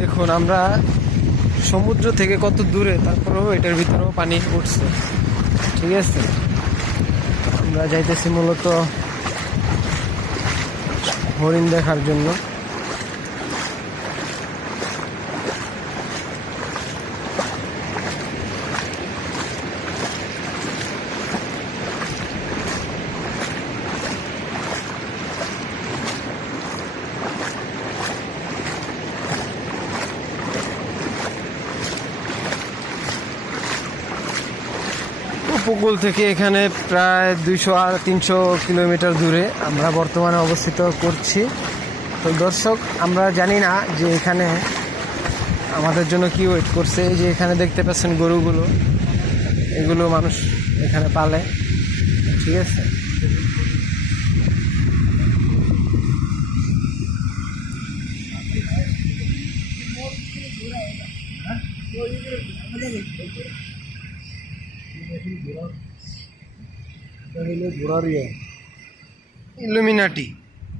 দেখুন আমরা সমুদ্র থেকে কত দূরে, তারপরেও এটার ভিতরেও পানি উঠছে। ঠিক আছে, আমরা যাইতেছি মূলত হরিণ দেখার জন্য। উপকূল থেকে এখানে প্রায় 200 আর 300 কিলোমিটার দূরে আমরা বর্তমানে অবস্থিত করছি। তো দর্শক, আমরা জানি না যে এখানে আমাদের জন্য কি ওয়েট করছে। এই যে এখানে দেখতে পাচ্ছেন গরুগুলো, এগুলো মানুষ এখানে পালে। ঠিক আছে, ইলুমিনাটি।